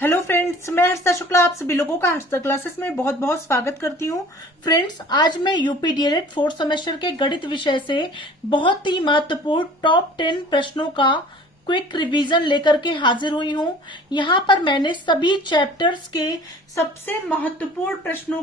Hello friends, मैं हर्षा शुक्ला आप सभी लोगों का हर्षा क्लासेस में बहुत बहुत स्वागत करती हूँ। फ्रेंड्स, आज मैं यूपी डीएलएड फोर्थ सेमेस्टर के गणित विषय से बहुत ही महत्वपूर्ण टॉप 10 प्रश्नों का क्विक रिवीजन लेकर के हाजिर हुई हूँ। यहाँ पर मैंने सभी चैप्टर्स के सबसे महत्वपूर्ण प्रश्नों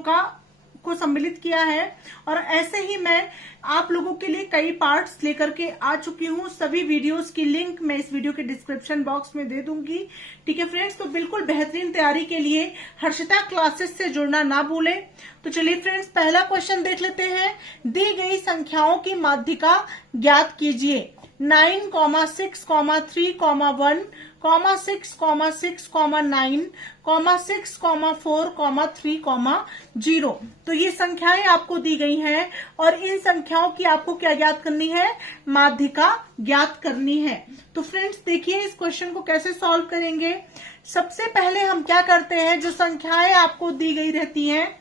को सम्मिलित किया है और ऐसे ही मैं आप लोगों के लिए कई पार्ट्स लेकर के आ चुकी हूँ। सभी वीडियोस की लिंक मैं इस वीडियो के डिस्क्रिप्शन बॉक्स में दे दूंगी। ठीक है फ्रेंड्स, तो बिल्कुल बेहतरीन तैयारी के लिए हर्षिता क्लासेस से जुड़ना ना भूलें। तो चलिए फ्रेंड्स, पहला क्वेश्चन देख लेते हैं। दी गई संख्याओं की माध्यिका ज्ञात कीजिए। 9, 6, 3, 1, 6, 6, 9, 6, 4, 3, 0। तो ये संख्याएं आपको दी गई हैं और इन संख्याओं की आपको क्या ज्ञात करनी है? माध्यिका ज्ञात करनी है। तो फ्रेंड्स देखिए इस क्वेश्चन को कैसे सॉल्व करेंगे। सबसे पहले हम क्या करते हैं, जो संख्याएं आपको दी गई रहती हैं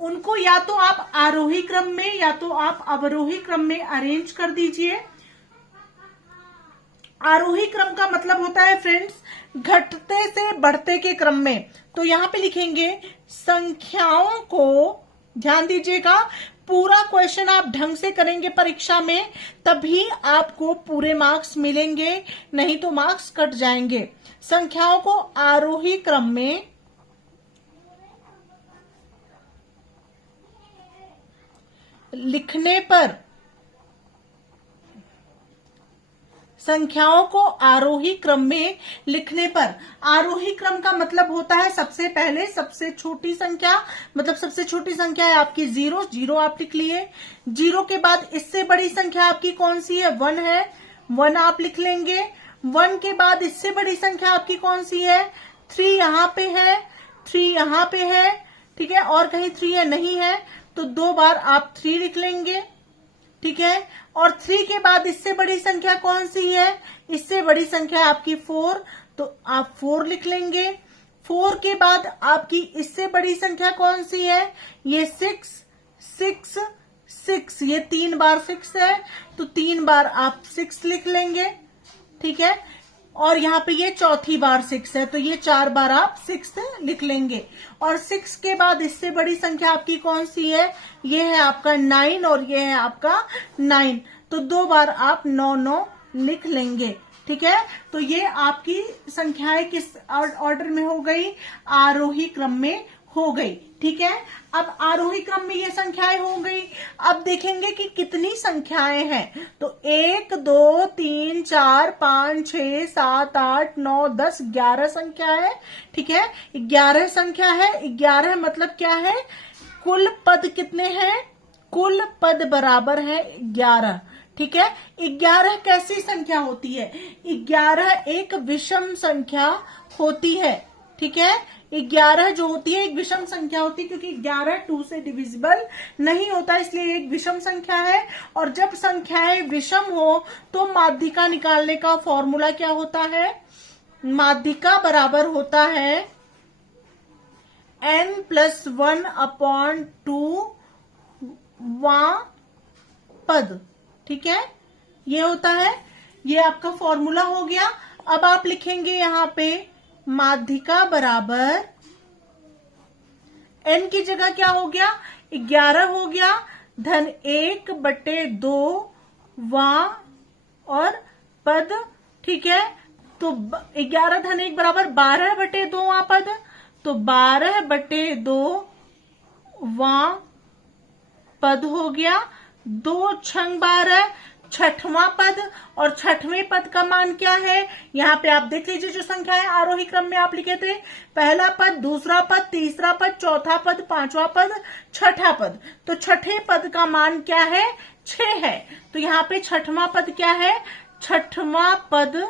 उनको या तो आप आरोही क्रम में या तो आप अवरोही क्रम में अरेंज कर दीजिए। आरोही क्रम का मतलब होता है फ्रेंड्स घटते से बढ़ते के क्रम में। तो यहां पे लिखेंगे संख्याओं को, ध्यान दीजिएगा, पूरा क्वेश्चन आप ढंग से करेंगे परीक्षा में तभी आपको पूरे मार्क्स मिलेंगे, नहीं तो मार्क्स कट जाएंगे। संख्याओं को आरोही क्रम में लिखने पर, संख्याओं को आरोही क्रम में लिखने पर, आरोही क्रम का मतलब होता है सबसे पहले सबसे छोटी संख्या, मतलब सबसे छोटी संख्या है आपकी 0 आप लिख लिए। 0 के बाद इससे बड़ी संख्या आपकी कौन सी है? 1 है, 1 आप लिख लेंगे। 1 के बाद इससे बड़ी संख्या आपकी कौन सी है? 3 यहाँ पे है, 3 यहाँ पे है, ठीक है, और कहीं 3 है? नहीं है, तो 2 बार आप 3 लिख लेंगे, ठीक है। और 3 के बाद इससे बड़ी संख्या कौन सी है? इससे बड़ी संख्या आपकी 4, तो आप 4 लिख लेंगे। 4 के बाद आपकी इससे बड़ी संख्या कौन सी है? ये 6, 6, 6, ये 3 बार 6 है, तो 3 बार आप 6 लिख लेंगे, ठीक है। और यहाँ पे ये चौथी बार 6 है, तो ये 4 बार आप 6 लिख लेंगे। और 6 के बाद इससे बड़ी संख्या आपकी कौन सी है? ये है आपका 9 और ये है आपका 9, तो 2 बार आप 9 9 लिख लेंगे, ठीक है। तो ये आपकी संख्याएं किस ऑर्डर में हो गई? आरोही क्रम में हो गई, ठीक है। अब आरोही क्रम में ये संख्याएं हो गई। अब देखेंगे कि कितनी संख्याएं हैं। तो 1, 2, 3, 4, 5, 6, 7, 8, 9, 10, 11 संख्या है, ठीक है। 11 संख्या है। 11 मतलब क्या है? कुल पद कितने हैं? कुल पद बराबर है 11, ठीक है। 11 कैसी संख्या होती है? 11 एक विषम संख्या होती है, ठीक है। 11 जो होती है एक विषम संख्या होती है, क्योंकि 11 2 से डिविजिबल नहीं होता, इसलिए एक विषम संख्या है। और जब संख्याएं विषम हो तो माध्यिका निकालने का फॉर्मूला क्या होता है? माध्यिका बराबर होता है n+1/2 पद, ठीक है। ये होता है, ये आपका फॉर्मूला हो गया। अब आप लिखेंगे यहां पे माध्यिका बराबर n की जगह क्या हो गया? 11 हो गया, धन 1/2 और पद, ठीक है। तो 11 धन 1 बराबर 12/2 पद, तो 12/2 पद हो गया। 2 छंग 12, छठवां पद। और छठवें पद का मान क्या है? यहाँ पे आप देख लीजिए जो संख्या है आरोही क्रम में आप लिखे थे, पहला पद, दूसरा पद, तीसरा पद, चौथा पद, पांचवा पद, छठा पद। तो छठे पद का मान क्या है? 6 है। तो यहाँ पे छठवां पद क्या है? छठवां पद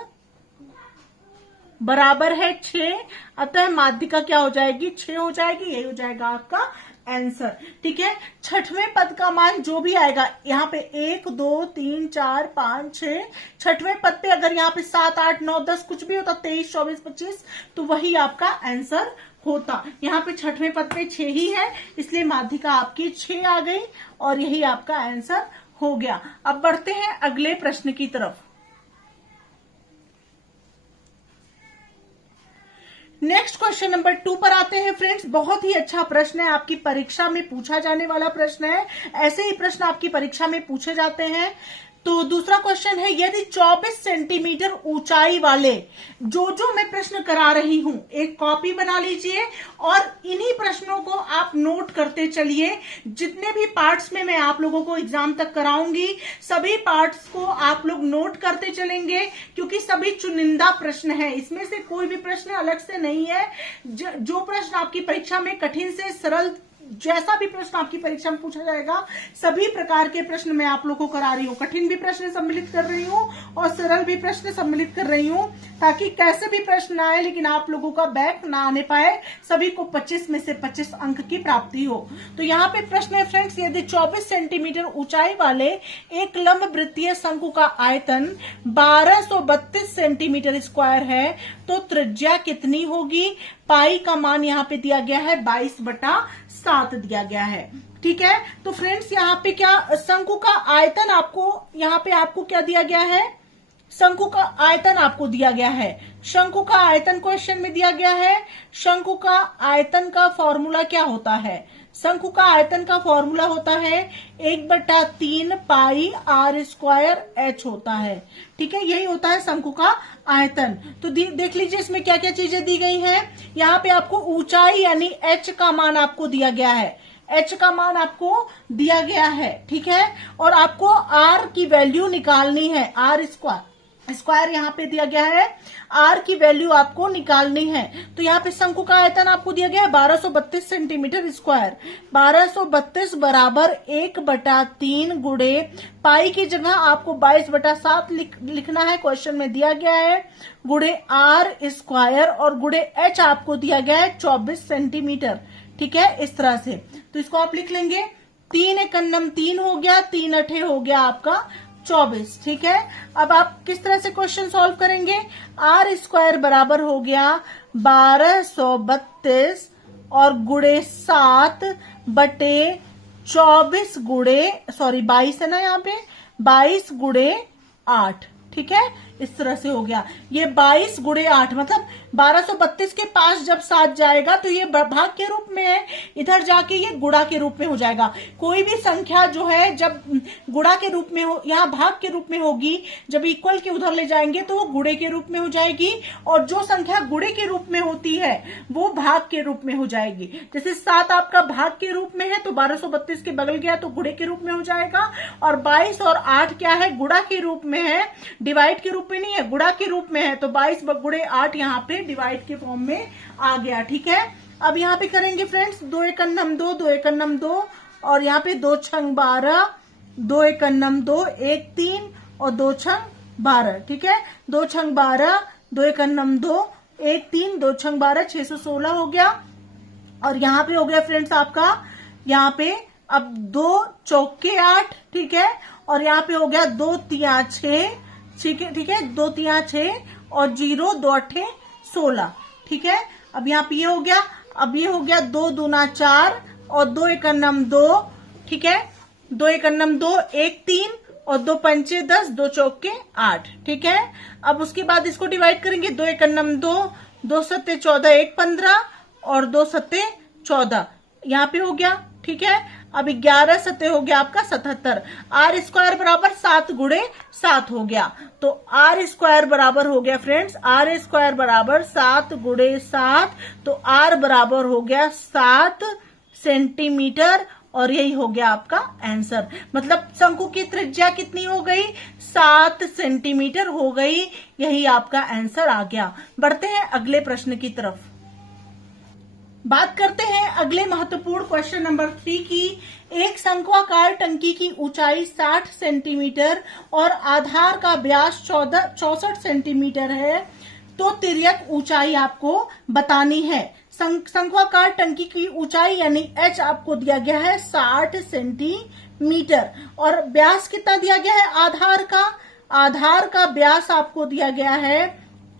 बराबर है 6, अतः माध्यिका क्या हो जाएगी? 6 हो जाएगी। यही हो जाएगा आपका आंसर, ठीक है। छठवें पद का मान जो भी आएगा, यहाँ पे 1, 2, 3, 4, 5, 6, छठवें पद पे अगर यहाँ पे 7, 8, 9, 10 कुछ भी होता, 23, 24, 25, तो वही आपका आंसर होता। यहाँ पे छठवें पद पे 6 ही है, इसलिए माध्यिका आपकी 6 आ गई और यही आपका आंसर हो गया। अब बढ़ते हैं अगले प्रश्न की तरफ। नेक्स्ट क्वेश्चन नंबर 2 पर आते हैं फ्रेंड्स। बहुत ही अच्छा प्रश्न है, आपकी परीक्षा में पूछा जाने वाला प्रश्न है। ऐसे ही प्रश्न आपकी परीक्षा में पूछे जाते हैं। तो दूसरा क्वेश्चन है, यदि 24 सेंटीमीटर ऊंचाई वाले जो मैं प्रश्न करा रही हूं, एक कॉपी बना लीजिए और इन्हीं प्रश्नों को आप नोट करते चलिए। जितने भी पार्ट्स में मैं आप लोगों को एग्जाम तक कराऊंगी, सभी पार्ट्स को आप लोग नोट करते चलेंगे, क्योंकि सभी चुनिंदा प्रश्न है। इसमें से कोई भी प्रश्न अलग से नहीं है। जो प्रश्न आपकी परीक्षा में कठिन से सरल, जैसा भी प्रश्न आपकी परीक्षा में पूछा जाएगा, सभी प्रकार के प्रश्न मैं आप लोगों को करा रही हूँ। कठिन भी प्रश्न सम्मिलित कर रही हूँ और सरल भी प्रश्न सम्मिलित कर रही हूँ, ताकि कैसे भी प्रश्न आए लेकिन आप लोगों का बैक ना आने पाए, सभी को 25 में से 25 अंक की प्राप्ति हो। तो यहाँ पे प्रश्न है फ्रेंड्स, यदि 24 सेंटीमीटर ऊंचाई वाले एक लंब वृत्तीय शंकु का आयतन 1232 सेंटीमीटर स्क्वायर है, तो त्रिज्या कितनी होगी? पाई का मान यहाँ पे दिया गया है 22/7 दिया गया है। ठीक है, तो फ्रेंड्स यहाँ पे क्या शंकु का आयतन आपको, यहाँ पे आपको क्या दिया गया है? शंकु का आयतन आपको दिया गया है। शंकु का आयतन क्वेश्चन में दिया गया है। शंकु का आयतन का फॉर्मूला क्या होता है? शंकु का आयतन का फॉर्मूला होता है 1/3 पाई r स्क्वायर h होता है। ठीक है, यही होता है शंकु का आयतन। तो देख लीजिए इसमें क्या क्या चीजें दी गई हैं। यहाँ पे आपको ऊंचाई यानी h का मान आपको दिया गया है। h का मान आपको दिया गया है। ठीक है, और आपको r की वैल्यू निकालनी है। r स्क्वायर यहाँ पे दिया गया है, r की वैल्यू आपको निकालनी है। तो यहाँ पे शंकु का आयतन आपको दिया गया है 1232 सेंटीमीटर स्क्वायर। 1232 बराबर 1/3 गुणे पाई की जगह आपको 22/7 लिखना है, क्वेश्चन में दिया गया है, गुणे r स्क्वायर और गुणे h आपको दिया गया है 24 सेंटीमीटर। ठीक है, इस तरह से तो इसको आप लिख लेंगे। 3 एकन्नम 3 हो गया, 3 अठे हो गया आपका 24। ठीक है, अब आप किस तरह से क्वेश्चन सॉल्व करेंगे? r स्क्वायर बराबर हो गया 1232 और गुणे 7 बटे 24 गुणे 22 है ना, यहाँ पे 22 गुणे 8। ठीक है, इस तरह से हो गया। ये 22 गुणे 8 मतलब 1232 के पास जब 7 जाएगा तो ये भाग के रूप में है, इधर जाके ये गुणा के रूप में हो जाएगा। कोई भी संख्या जो है जब गुणा के रूप में हो, यहाँ भाग के रूप में होगी, जब इक्वल के उधर ले जाएंगे तो वो गुणे के रूप में हो जाएगी, और जो संख्या गुणे के रूप में होती है वो भाग के रूप में हो जाएगी। जैसे 7 आपका भाग के रूप में है तो 1232 के बगल गया तो गुणे के रूप में हो जाएगा, और 22 और 8 क्या है? गुणा के रूप में है, डिवाइड के रूप में नहीं है, गुणा के रूप में है। तो 22 गुणे 8 यहाँ पे डिवाइड के फॉर्म में आ गया। ठीक है, अब यहाँ पे करेंगे फ्रेंड्स 2 एकन्नम 2, 2 एकन्नम 2 और यहाँ पे 2 छंग 12, 2 एकन्नम 2, 1 3 और 2 छंग 12। ठीक है, 2 छंग 12, 2 एकन्नम 2, 1 3, 2 छंग 12, 616 हो गया। और यहाँ पे हो गया फ्रेंड्स आपका, यहाँ पे अब 2 चौके 8। ठीक है, और यहाँ पे हो गया 2 तिया 6। ठीक है, 2 तिया 6 और 0 2 अठे 16। ठीक है, अब यहाँ पे ये हो गया। अब ये हो गया 2 दूना 4 और 2 एकन्नम 2। ठीक है, 2 एकन्नम 2, 1 3 और 2 पंचे 10, 2 चौके 8। ठीक है, अब उसके बाद इसको डिवाइड करेंगे। 2 एकन्नम 2, 2 सत्ते 14, 1 15 और 2 सत्ते 14 यहाँ पे हो गया। ठीक है, अब 11 सत्ते हो गया आपका 77। r स्क्वायर बराबर 7 गुणे 7 हो गया। तो r स्क्वायर बराबर हो गया फ्रेंड्स, r स्क्वायर बराबर 7 गुणे 7, तो r बराबर हो गया 7 सेंटीमीटर, और यही हो गया आपका आंसर। मतलब शंकु की त्रिज्या कितनी हो गई? 7 सेंटीमीटर हो गई। यही आपका आंसर आ गया। बढ़ते हैं अगले प्रश्न की तरफ। बात करते हैं अगले महत्वपूर्ण क्वेश्चन नंबर 3 की। एक शंक्वाकार टंकी की ऊंचाई 60 सेंटीमीटर और आधार का व्यास 64 सेंटीमीटर है, तो तिर्यक ऊंचाई आपको बतानी है। शंक्वाकार टंकी की ऊंचाई यानी h आपको दिया गया है 60 सेंटीमीटर, और व्यास कितना दिया गया है? आधार का व्यास आपको दिया गया है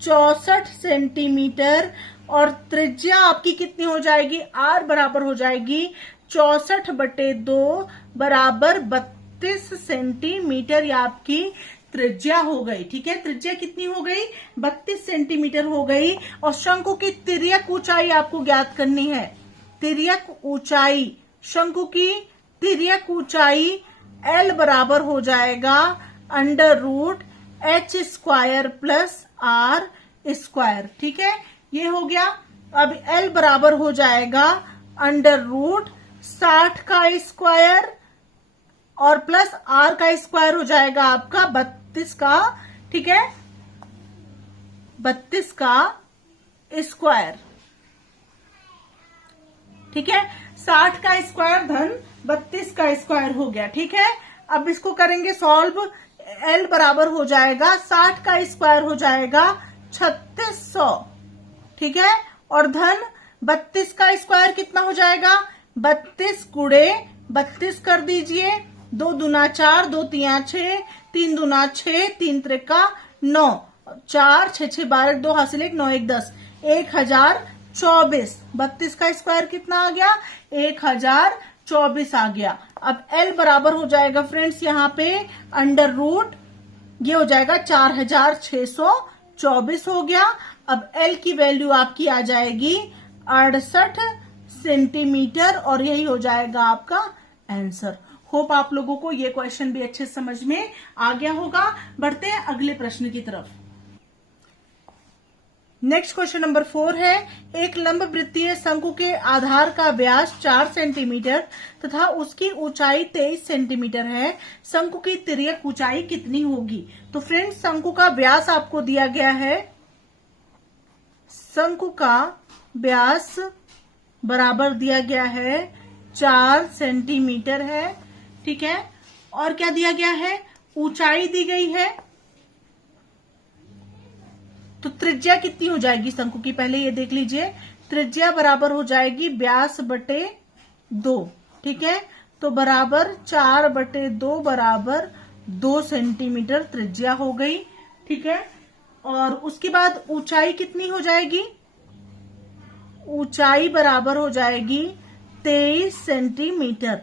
64 सेंटीमीटर, और त्रिज्या आपकी कितनी हो जाएगी? r बराबर हो जाएगी 64/2 बराबर 32 सेंटीमीटर। ये आपकी त्रिज्या हो गई। ठीक है, त्रिज्या कितनी हो गई? 32 सेंटीमीटर हो गई। और शंकु की तिर्यक ऊंचाई आपको ज्ञात करनी है। तिर्यक ऊंचाई, शंकु की तिर्यक ऊंचाई L बराबर हो जाएगा √h² प्लस r²। ठीक है, ये हो गया। अब L बराबर हो जाएगा √60 का स्क्वायर और प्लस r का स्क्वायर हो जाएगा आपका 32 का। ठीक है, 32 का स्क्वायर। ठीक है, 60 का स्क्वायर धन 32 का स्क्वायर हो गया। ठीक है, अब इसको करेंगे सॉल्व। L बराबर हो जाएगा 60 का स्क्वायर हो जाएगा 3600। ठीक है, और धन 32 का स्क्वायर कितना हो जाएगा? 32 गुणे 32 कर दीजिए। 2 दूना 4, 2 तिया 6, 3 दूना 6, 3 त्रिका 9, 4 6 6 12, 2 हासिल 1, 9 1 10, 1024। 32 का स्क्वायर कितना आ गया? 1024 आ गया। अब L बराबर हो जाएगा फ्रेंड्स यहाँ पे √ ये हो जाएगा 4624 हो गया। अब L की वैल्यू आपकी आ जाएगी 68 सेंटीमीटर और यही हो जाएगा आपका आंसर। होप आप लोगों को ये क्वेश्चन भी अच्छे समझ में आ गया होगा। बढ़ते हैं अगले प्रश्न की तरफ। नेक्स्ट क्वेश्चन नंबर 4 है, एक लंब वृत्तीय शंकु के आधार का व्यास 4 सेंटीमीटर तथा उसकी ऊंचाई 23 सेंटीमीटर है। शंकु की तिर्यक ऊंचाई कितनी होगी? तो फ्रेंड्स, शंकु का व्यास आपको दिया गया है। शंकु का व्यास बराबर दिया गया है 4 सेंटीमीटर है। ठीक है, और क्या दिया गया है? ऊंचाई दी गई है। तो त्रिज्या कितनी हो जाएगी शंकु की? पहले ये देख लीजिए। त्रिज्या बराबर हो जाएगी व्यास बटे 2। ठीक है, तो बराबर 4 बटे 2 बराबर 2 सेंटीमीटर त्रिज्या हो गई। ठीक है, और उसके बाद ऊंचाई कितनी हो जाएगी? ऊंचाई बराबर हो जाएगी 23 सेंटीमीटर।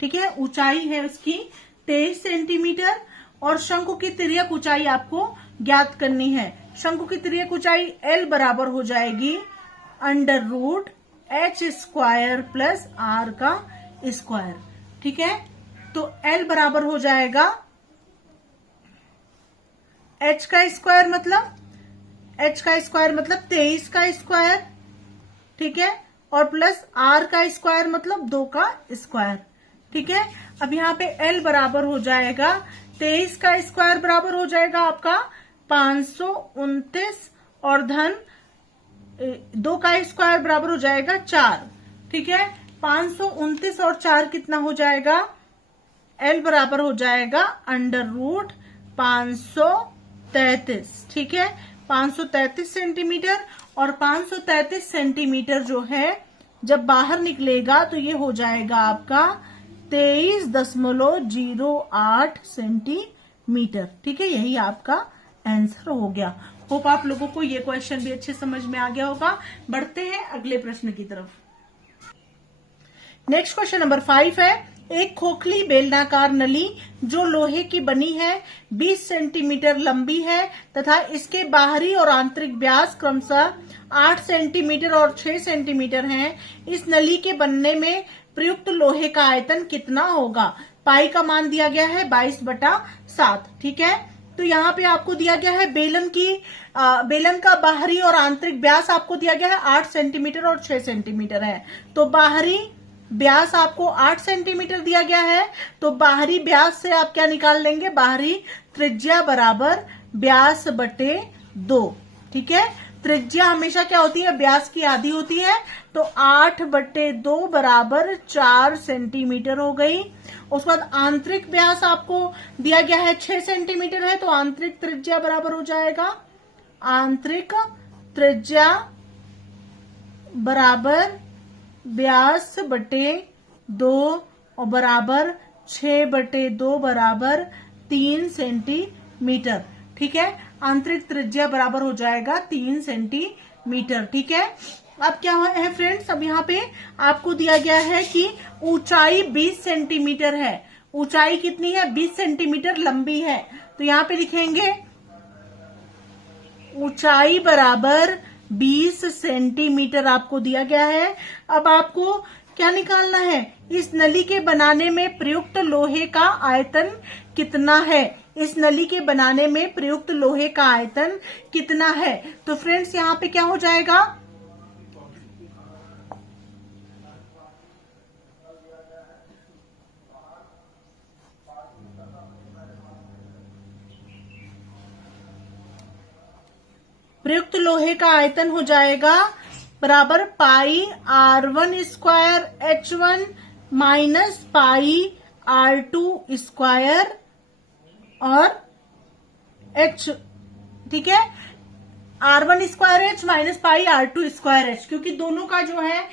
ठीक है, ऊंचाई है उसकी 23 सेंटीमीटर। और शंकु की तिर्यक ऊंचाई आपको ज्ञात करनी है। शंकु की तिर्यक ऊंचाई L बराबर हो जाएगी √h² प्लस r का स्क्वायर। ठीक है, तो L बराबर हो जाएगा h का स्क्वायर मतलब 23 का स्क्वायर। ठीक है, और प्लस r का स्क्वायर मतलब 2 का स्क्वायर। ठीक है, अब यहाँ पे L बराबर हो जाएगा 23 का स्क्वायर बराबर हो जाएगा आपका 529 और धन 2 का स्क्वायर बराबर हो जाएगा 4। ठीक है, 529 और 4 कितना हो जाएगा? L बराबर हो जाएगा √533। ठीक है, 533 सेंटीमीटर। और 533 सेंटीमीटर जो है जब बाहर निकलेगा तो ये हो जाएगा आपका 23.08 सेंटीमीटर। ठीक है, यही आपका आंसर हो गया। होप आप लोगों को ये क्वेश्चन भी अच्छे समझ में आ गया होगा। बढ़ते हैं अगले प्रश्न की तरफ। नेक्स्ट क्वेश्चन नंबर 5 है, एक खोखली बेलनाकार नली जो लोहे की बनी है 20 सेंटीमीटर लंबी है तथा इसके बाहरी और आंतरिक व्यास क्रमशः 8 सेंटीमीटर और 6 सेंटीमीटर हैं। इस नली के बनने में प्रयुक्त लोहे का आयतन कितना होगा? पाई का मान दिया गया है 22/7। ठीक है, तो यहाँ पे आपको दिया गया है बेलन का बाहरी और आंतरिक व्यास आपको दिया गया है 8 सेंटीमीटर और 6 सेंटीमीटर है। तो बाहरी व्यास आपको 8 सेंटीमीटर दिया गया है, तो बाहरी व्यास से आप क्या निकाल लेंगे? बाहरी त्रिज्या बराबर व्यास बटे 2। ठीक है, त्रिज्या हमेशा क्या होती है? व्यास की आधी होती है। तो 8/2 बराबर 4 सेंटीमीटर हो गई। उसके बाद आंतरिक व्यास आपको दिया गया है 6 सेंटीमीटर है, तो आंतरिक त्रिज्या बराबर हो जाएगा आंतरिक त्रिज्या बराबर व्यास बटे 2 और बराबर 6/2 बराबर 3 सेंटीमीटर। ठीक है, आंतरिक त्रिज्या बराबर हो जाएगा 3 सेंटीमीटर। ठीक है, अब क्या है फ्रेंड्स, अब यहाँ पे आपको दिया गया है कि ऊंचाई 20 सेंटीमीटर है। ऊंचाई कितनी है? 20 सेंटीमीटर लंबी है। तो तो यहाँ पे लिखेंगे ऊंचाई बराबर 20 सेंटीमीटर आपको दिया गया है। अब आपको क्या निकालना है, इस नली के बनाने में प्रयुक्त लोहे का आयतन कितना है, इस नली के बनाने में प्रयुक्त लोहे का आयतन कितना है। तो फ्रेंड्स यहाँ पे क्या हो जाएगा, प्रयुक्त लोहे का आयतन हो जाएगा बराबर पाई R1 square H1 minus pi R2 square और H, ठीक है, R1 square H minus pi R2 square H, क्योंकि दोनों का जो है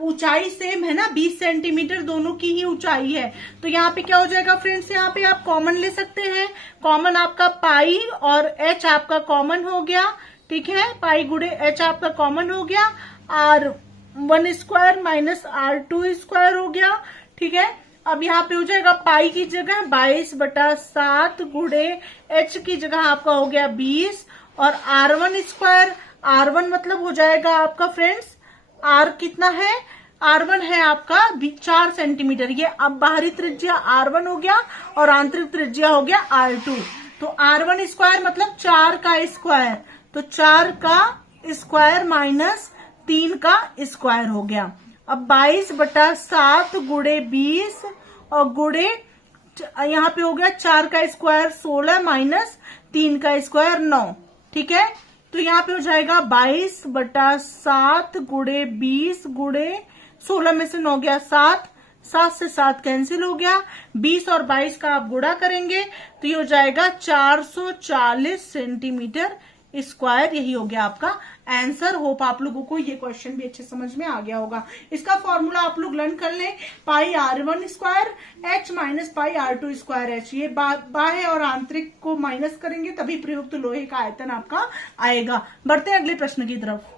ऊंचाई सेम है ना, 20 सेंटीमीटर दोनों की ही ऊंचाई है। तो यहाँ पे क्या हो जाएगा फ्रेंड्स, यहाँ पे आप कॉमन ले सकते हैं, कॉमन आपका पाई और H आपका कॉमन हो गया, ठीक है, पाई गुणे H आपका कॉमन हो गया, R1 square minus R2 square हो गया, ठीक है। अब यहाँ पे हो जाएगा पाई की जगह 22/7 गुणे H की जगह आपका हो गया 20 और R1 स्क्वायर, R1 मतलब हो जाएगा आपका फ्रेंड्स, R कितना है, R1 है आपका 4 सेंटीमीटर, ये अब बाहरी त्रिज्या R1 हो गया और आंतरिक त्रिज्या हो गया R2। तो R1 स्क्वायर मतलब 4 का स्क्वायर, तो 4 का स्क्वायर माइनस 3 का स्क्वायर हो गया। अब 22/7 गुणे 20 और गुणे यहाँ पे हो गया 4 का स्क्वायर 16 माइनस 3 का स्क्वायर 9, ठीक है। तो यहाँ पे हो जाएगा 22/7 गुणे 20 गुणे 16 में से 9 गया 7, 7 से 7 कैंसिल हो गया, 20 और 22 का आप गुणा करेंगे तो ये हो जाएगा 440 सेंटीमीटर स्क्वायर। यही हो गया आपका आंसर। होप आप लोगों को ये क्वेश्चन भी अच्छे समझ में आ गया होगा। इसका फॉर्मूला आप लोग लर्न कर लें, पाई R1 square H minus pi R2 square H, ये बाह्य और आंतरिक को माइनस करेंगे तभी प्रयुक्त लोहे का आयतन आपका आएगा। बढ़ते हैं अगले प्रश्न की तरफ।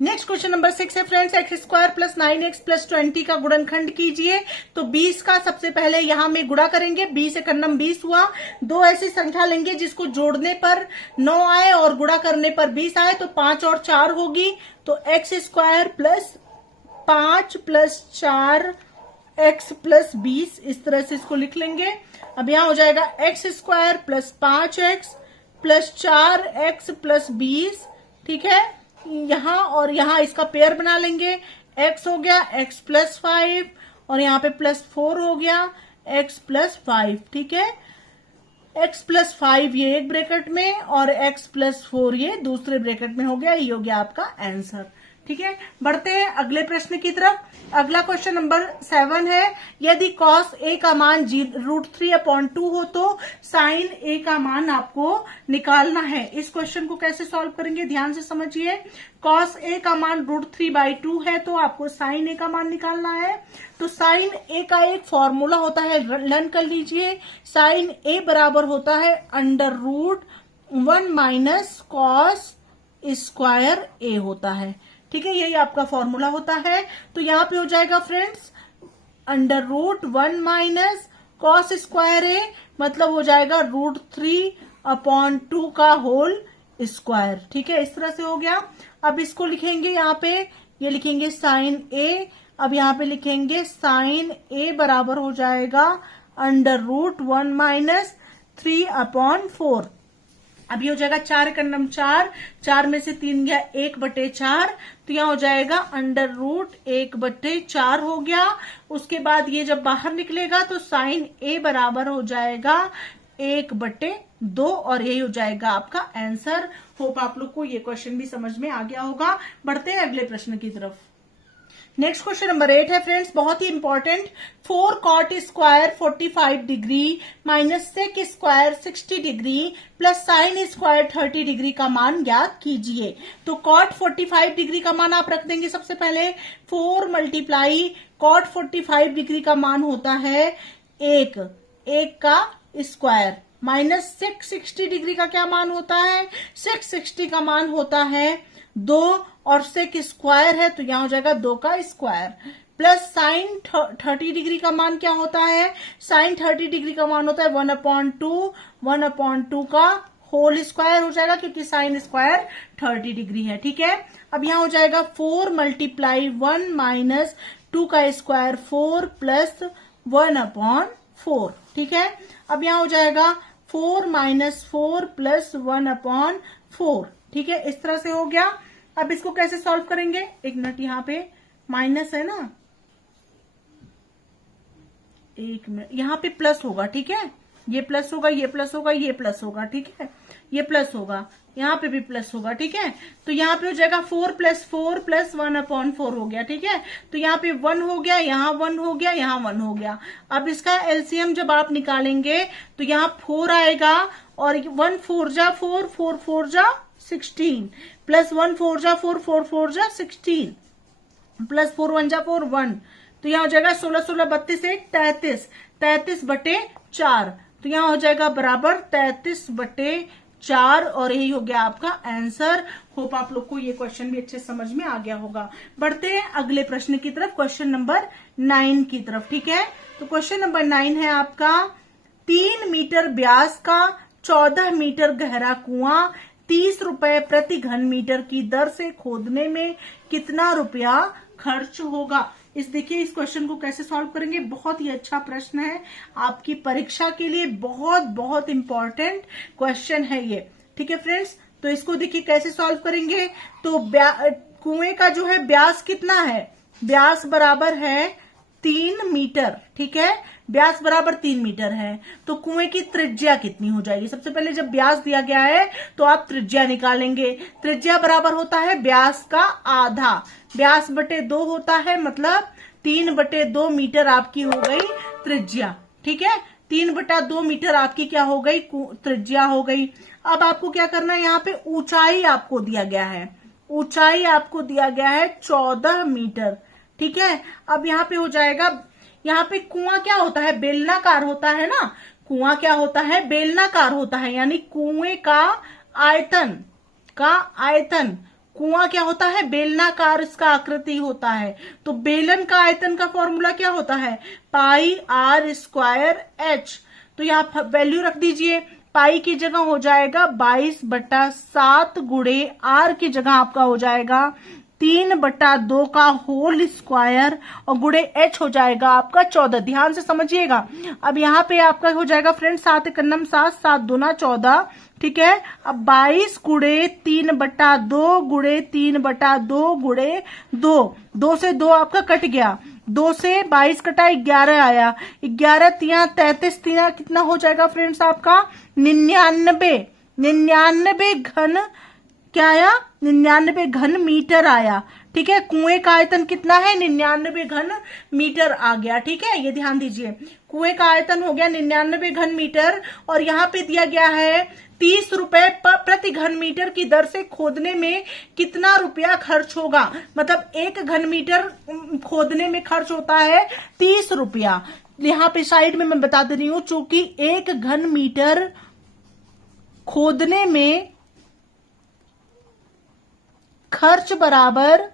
नेक्स्ट क्वेश्चन नंबर 6 है friends, x square plus 9x plus 20 का गुणनखंड कीजिए। तो 20 का सबसे पहले यहां में गुणा करेंगे, 20 एक 20 हुआ, दो ऐसी संख्या लेंगे जिसको जोड़ने पर 9 आए और गुणा करने पर 20 आए, तो 5 और 4 होगी, तो x square plus 5 plus 4 x plus 20, इस तरह से इसको लिख लेंगे। अब यहां हो जाएगा x square plus 5x plus 4x plus 20, ठीक है, यहां और यहां इसका पेयर बना लेंगे, x हो गया x प्लस 5 और यहाँ पे प्लस 4 हो गया x प्लस 5, ठीक है, x प्लस 5 ये एक ब्रैकेट में और x प्लस 4 ये दूसरे ब्रैकेट में हो गया। ये हो गया आपका आंसर, ठीक है। बढ़ते हैं अगले प्रश्न की तरफ। अगला क्वेश्चन नंबर 7 है, यदि cos a का मान √3/2 हो तो sin a का मान आपको निकालना है। इस क्वेश्चन को कैसे सॉल्व करेंगे ध्यान से समझिए। cos a का मान √3/2 है तो आपको sin a का मान निकालना है। तो sin a का एक फॉर्मूला होता है, लर्न कर लीजिए। sin a बराबर होता है √1 माइनस cos स्क्वायर a होता है, ठीक है, यही आपका फॉर्मूला होता है। तो यहाँ पे हो जाएगा फ्रेंड्स √1 माइनस कॉस स्क्वायर ए, मतलब हो जाएगा √3/2 का होल स्क्वायर, ठीक है, इस तरह से हो गया। अब इसको लिखेंगे यहाँ पे, ये लिखेंगे साइन ए, अब यहाँ पे लिखेंगे साइन ए बराबर हो जाएगा √1 माइनस 3/4। अब ये हो जाएगा 4 का 4, 4 में से 3 गया 1/4, तो यहाँ हो जाएगा √1/4 हो गया। उसके बाद ये जब बाहर निकलेगा तो साइन ए बराबर हो जाएगा 1/2 और यही हो जाएगा आपका आंसर। होप आप लोग को ये क्वेश्चन भी समझ में आ गया होगा। बढ़ते हैं अगले प्रश्न की तरफ। नेक्स्ट क्वेश्चन नंबर 8 है फ्रेंड्स, बहुत ही important. 4 cot square 45 degree minus sec square 60 degree plus sine square 30 degree का मान ज्ञात कीजिए। तो cot 45 डिग्री का मान आप रख देंगे सबसे पहले, 4 मल्टीप्लाई cot 45 डिग्री का मान होता है 1 का स्क्वायर माइनस sec 60 डिग्री का क्या मान होता है, sec 60 का मान होता है 2 और sec स्क्वायर है तो यहां हो जाएगा 2 का स्क्वायर, प्लस साइन 30 डिग्री का मान क्या होता है, साइन 30 डिग्री का मान होता है 1/2 का होल स्क्वायर हो जाएगा, क्योंकि साइन स्क्वायर 30 डिग्री है। ठीक है, अब यहां हो जाएगा 4 मल्टीप्लाई 1 माइनस 2 का स्क्वायर 4 प्लस 1/4। ठीक है, अब यहां हो जाएगा 4 माइनस 4 प्लस 1/4। ठीक है, इस तरह से हो गया। अब इसको कैसे सॉल्व करेंगे, एक मिनट, यहाँ पे माइनस है ना, एक मिनट, यहाँ पे प्लस होगा। ठीक है, ये प्लस होगा, ये प्लस होगा, ये प्लस होगा। ठीक है, ये प्लस होगा, यहाँ पे भी प्लस होगा। ठीक है, तो यहाँ पे हो जाएगा 4 प्लस 4 प्लस 1/4 हो गया। ठीक है, तो यहाँ पे 1 हो गया, यहाँ 1 हो गया, यहाँ 1 हो गया। अब इसका एलसीएम जब आप निकालेंगे तो यहाँ 4 आएगा, और 1 4 जा 4, 4 4 जा 16, प्लस 1 4 जा 4, 4 4 जा 16, प्लस 4 1 जा 4 1, तो यहाँ हो जाएगा 16 16 32 1 33, 33/4, तो यहाँ हो जाएगा बराबर 33/4, और यही हो गया आपका आंसर। होप आप लोग को ये क्वेश्चन भी अच्छे समझ में आ गया होगा। बढ़ते हैं अगले प्रश्न की तरफ, क्वेश्चन नंबर 9 की तरफ। ठीक है, तो क्वेश्चन नंबर 9 है आपका, 3 मीटर व्यास का 14 मीटर गहरा कुआं 30 रुपए प्रति घन मीटर की दर से खोदने में कितना रुपया खर्च होगा। देखिए इस क्वेश्चन को कैसे सॉल्व करेंगे, बहुत ही अच्छा प्रश्न है, आपकी परीक्षा के लिए बहुत बहुत इंपॉर्टेंट क्वेश्चन है ये। ठीक है फ्रेंड्स, तो इसको देखिए कैसे सॉल्व करेंगे। तो कुएं का जो है व्यास कितना है, व्यास बराबर है 3 मीटर। ठीक है, व्यास बराबर 3 मीटर है, तो कुएं की त्रिज्या कितनी हो जाएगी। सबसे पहले जब व्यास दिया गया है तो आप त्रिज्या निकालेंगे। त्रिज्या बराबर होता है व्यास का आधा, व्यास बटे 2 होता है, मतलब 3/2 मीटर आपकी हो गई त्रिज्या। ठीक है, 3/2 मीटर आपकी क्या हो गई, त्रिज्या हो गई। अब आपको क्या करना है, यहाँ पे ऊंचाई आपको दिया गया है, ऊंचाई आपको दिया गया है 14 मीटर। ठीक है, अब यहाँ पे हो जाएगा, यहाँ पे कुआं क्या होता है, बेलनाकार होता है ना, कुआं क्या होता है, बेलनाकार होता है, यानी कुएं का आयतन कुआं क्या होता है, बेलनाकार इसका आकृति होता है। तो बेलन का आयतन का फॉर्मूला क्या होता है, पाई r स्क्वायर h। तो यहाँ वैल्यू रख दीजिए, पाई की जगह हो जाएगा 22/7 गुणे r की जगह आपका हो जाएगा 3/2 का होल स्क्वायर, और गुणे h हो जाएगा आपका 14। ध्यान से समझिएगा। अब यहाँ पे आपका हो जाएगा फ्रेंड 7 × 7 7 दूना 14। ठीक है, अब 22 गुणे 3/2 गुणे 3/2 गुणे 2, 2 से 2 आपका कट गया, 2 से 22 कटा 11 आया, 11 3 33 3 कितना हो जाएगा फ्रेंड्स आपका 99 घन क्या आया, 99 घन मीटर आया। ठीक है, कुएं का आयतन कितना है, 99 घन मीटर आ गया। ठीक है, ये ध्यान दीजिए, कुएं का आयतन हो गया 99 घन मीटर, और यहाँ पे दिया गया है 30 रुपए प्रति घन मीटर की दर से खोदने में कितना रुपया खर्च होगा। मतलब 1 घन मीटर खोदने में खर्च होता है 30 रुपया। यहाँ पे साइड में मैं बता दे रही हूं, चूंकि 1 घन मीटर खोदने में खर्च बराबर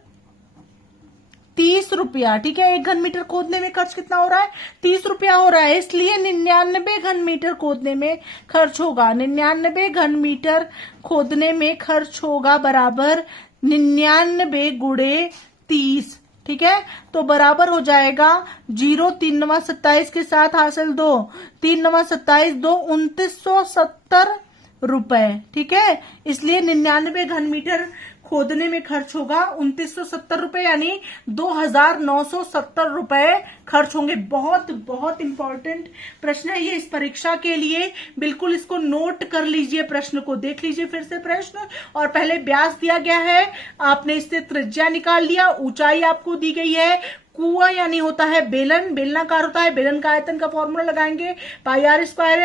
30 रुपया। ठीक है, 1 घन मीटर खोदने में खर्च कितना हो रहा है, 30 रुपया हो रहा है, इसलिए 99 घन मीटर खोदने में खर्च होगा। 99 घन मीटर खोदने में खर्च होगा बराबर 99 गुणे 30। ठीक है, तो बराबर हो जाएगा 0 3 9 27 के साथ हासिल 2, 3 9 27 2 2970 रुपए। ठीक है, इसलिए 99 घन मीटर खोदने में खर्च होगा 2970 रुपए, यानी 2970 रुपए खर्च होंगे। बहुत बहुत इंपॉर्टेंट प्रश्न है ये इस परीक्षा के लिए, बिल्कुल इसको नोट कर लीजिए, प्रश्न को देख लीजिए फिर से प्रश्न। और पहले व्यास दिया गया है, आपने इससे त्रिज्या निकाल लिया, ऊंचाई आपको दी गई है, कुआं यानी होता है बेलन, बेलनाकार होता है, बेलन का आयतन का फॉर्मूला लगाएंगे पाई आर स्क्वायर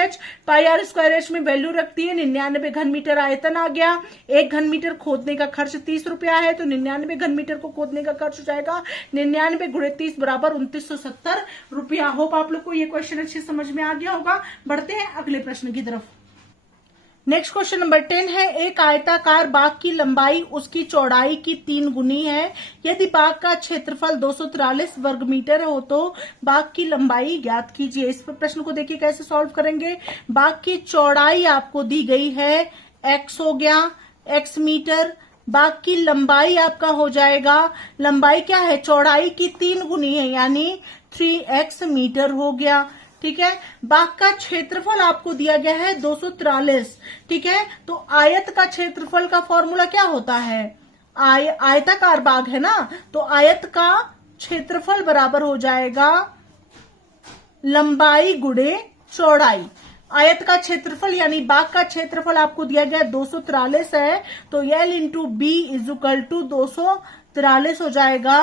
एच में वैल्यू रखती है 99 घन मीटर आयतन आ गया। 1 घन मीटर खोदने का खर्च 30 रुपया है, तो 99 घन मीटर को खोदने का खर्च हो जाएगा 99 गुणे 30 बराबर 2970 रुपया। होप आप लोग को ये क्वेश्चन अच्छे समझ में आ गया होगा। बढ़ते हैं अगले प्रश्न की तरफ। नेक्स्ट क्वेश्चन नंबर 10 है, एक आयताकार बाग की लंबाई उसकी चौड़ाई की 3 गुनी है। यदि बाग का क्षेत्रफल 243 वर्ग मीटर हो तो बाग की लंबाई ज्ञात कीजिए। इस प्रश्न को देखिए कैसे सॉल्व करेंगे। बाग की चौड़ाई आपको दी गई है x हो गया, x मीटर। बाग की लंबाई आपका हो जाएगा, लंबाई क्या है, चौड़ाई की 3 गुनी है यानी 3x मीटर हो गया। ठीक है, बाग का क्षेत्रफल आपको दिया गया है 243। ठीक है, तो आयत का क्षेत्रफल का फॉर्मूला क्या होता है, आयताकार बाग है ना, तो आयत का क्षेत्रफल बराबर हो जाएगा लंबाई गुणे चौड़ाई। आयत का क्षेत्रफल यानी बाग का क्षेत्रफल आपको दिया गया 243 है, तो L into B is equal to 243 हो जाएगा।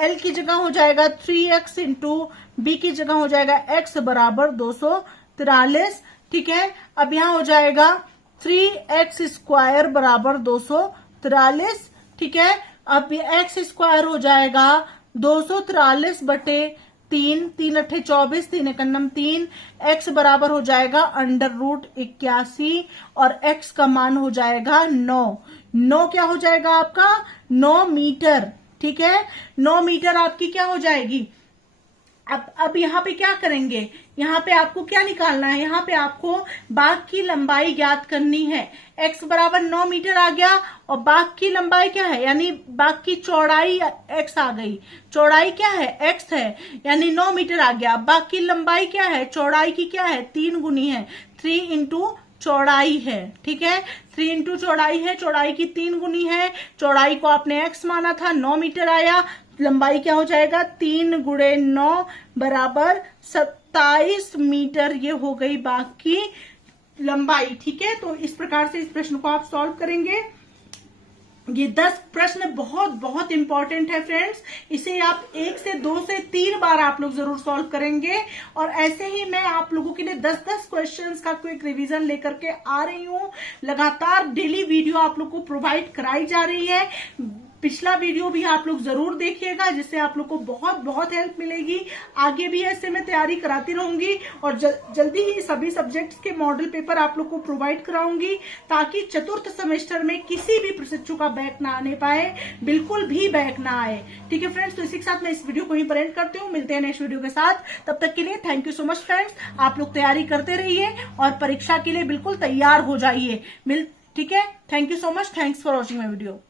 L की जगह हो जाएगा 3x इंटू बी की जगह हो जाएगा x बराबर 243। ठीक है, अब यहां हो जाएगा 3x स्क्वायर बराबर 243। ठीक है, अब x स्क्वायर हो जाएगा 243 बटे 3, 3 अट्ठे 24, 3 एकन्नम 3, x बराबर हो जाएगा √81 और x का मान हो जाएगा 9। 9 क्या हो जाएगा आपका, 9 मीटर। ठीक है, 9 मीटर आपकी क्या हो जाएगी। अब यहाँ पे क्या करेंगे, यहाँ पे आपको क्या निकालना है, यहाँ पे आपको बाग की लंबाई ज्ञात करनी है। x बराबर 9 मीटर आ गया और बाग की लंबाई क्या है, यानी बाग की चौड़ाई x आ गई। चौड़ाई क्या है, x है, यानी 9 मीटर आ गया। बाग की लंबाई क्या है, चौड़ाई की क्या है, 3 गुनी है, 3 इंटू चौड़ाई है। ठीक है, 3 इंटू चौड़ाई है, चौड़ाई की 3 गुनी है। चौड़ाई को आपने x माना था, 9 मीटर आया। लंबाई क्या हो जाएगा, 3 गुणे 9 बराबर 27 मीटर। ये हो गई बाग की लंबाई। ठीक है, तो इस प्रकार से इस प्रश्न को आप सॉल्व करेंगे। ये 10 प्रश्न बहुत बहुत इंपॉर्टेंट है फ्रेंड्स, इसे आप 1 से 2 से 3 बार आप लोग जरूर सॉल्व करेंगे। और ऐसे ही मैं आप लोगों के लिए 10-10 क्वेश्चंस का क्विक रिवीजन लेकर के आ रही हूँ। लगातार डेली वीडियो आप लोग को प्रोवाइड कराई जा रही है। पिछला वीडियो भी आप लोग जरूर देखिएगा, जिससे आप लोग को बहुत बहुत हेल्प मिलेगी। आगे भी ऐसे मैं तैयारी कराती रहूंगी और जल्दी ही सभी सब्जेक्ट्स के मॉडल पेपर आप लोग को प्रोवाइड कराऊंगी, ताकि चतुर्थ सेमेस्टर में किसी भी प्रशिक्षु का बैक ना आने पाए, बिल्कुल भी बैक ना आए। ठीक है फ्रेंड्स, तो इसी के साथ मैं इस वीडियो को ही एंड करती हूँ। मिलते हैं नेक्स्ट वीडियो के साथ, तब तक के लिए thank you so much friends. आप लोग तैयारी करते रहिए और परीक्षा के लिए बिल्कुल तैयार हो जाइए। ठीक है, thank you so much, thanks for watching my video.